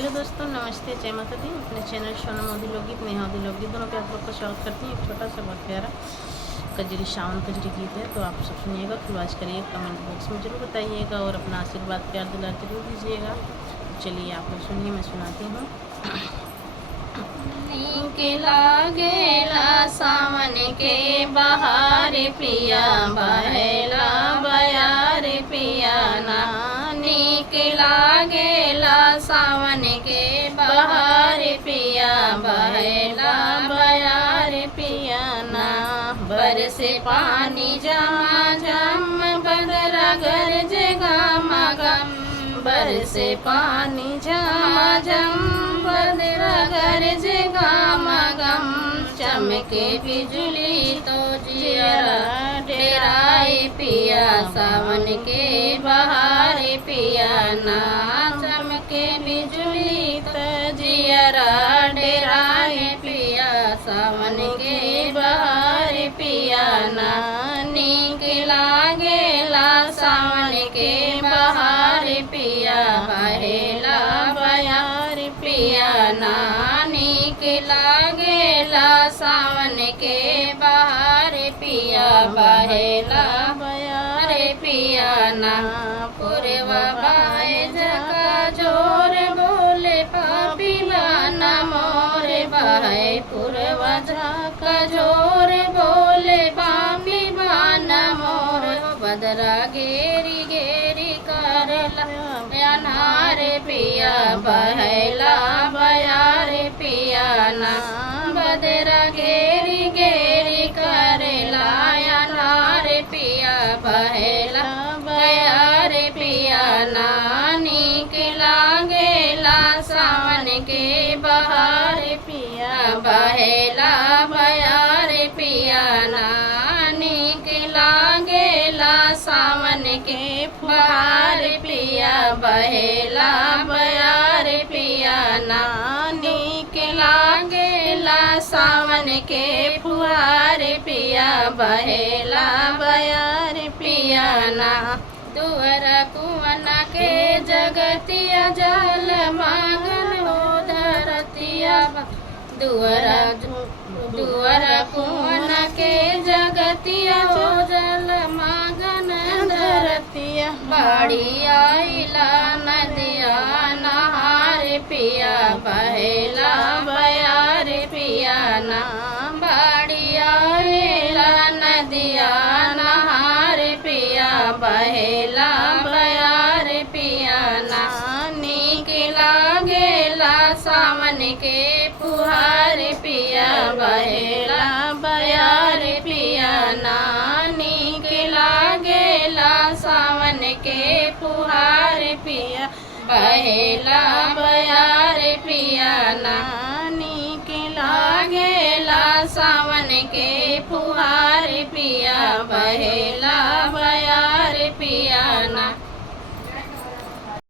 Hello दोस्तों, नमस्ते, जय माता दी। अपने चैनल सोनम मोदी लोकगीत, नेहा मोदी लोकगीत दोनों पे आप लोग का स्वागत करती हैं। एक छोटा सा बहुत प्यारा कजरी सावन कजरी गीत है, तो आप सब सुनिएगा, फिर वॉच करिए, कमेंट बॉक्स में जरूर बताइएगा और अपना आशीर्वाद प्यार दुलार जरूर दीजिएगा। तो चलिए आप लोग सुनिए, मैं सुनाती हूँ। लागेला सावन के बहार पिया बहेला बयार पिया ना, नीक लागेला सावन के बहार पिया बहेला बयार पिया ना। बरसे पानी जमा जम बदरा गरजे गमा गम, बरसे पानी जमा जम बदरा गरजे गमा गम। चमके बिजली तो जियरा डेराए पिया सावन के बहार पिया ना। चमके बिजली तो जियरा डेराए पिया सावन के बहार पिया ना। नीक लागेला सावन के बहार पिया बहेला बयार पिया ना। नीक लागेला सावन के बहार पिया बहेला बयार पिया ना। पुरवा बाए जका जोर बोले पापी बाना मोर बहे, पुरवा जका जोर बोले पापी बाना मोर। बदरा गेरी गेरी करला अनार पिया बहेला बयार पिया ना। बदरा गेरी गेरी करेला अनार पिया बहेला बयार पिया ना। नीक लागेला सावन के बहार पिया बहेला बयार पिया ना। नीक लागेला सावन के बहार पिया बहेला बयार पिया ना। नीक लागेला सावन के फुहार पिया बहेला बयार पिया ना। दुअरा कुआना के जगतिया जल मांगन हो धरतिया, दुअरा दुअरा कुआना के जगतिया हो जल मांगन धरतिया। बाड़ी आइला नदिया नहार पिया बहेला बयार पिया ना। बाड़ी आइला नदिया नहार पिया बहेला बयार पिया ना। नीक लागेला सावन के फुहार पिया बहेला बयार पिया ना। नीक लागेला सावन के फुहार पिया बहेला बयार पिया ना। नीक लागेला सावन के फुहार पिया बहेला बयार पिया ना।